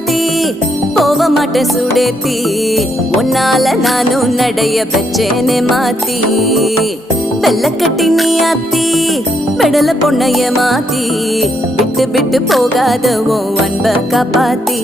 ராசாத்தி போக மாட்டேன் சுடேத்தி உன்னால நானும் நடைய பெச்சேனே மாத்தி வெள்ளக்கட்டி நீ ஆத்தி பெடல பொண்ணைய மாத்தி விட்டு விட்டு போகாத உன் அன்ப காப்பாத்தி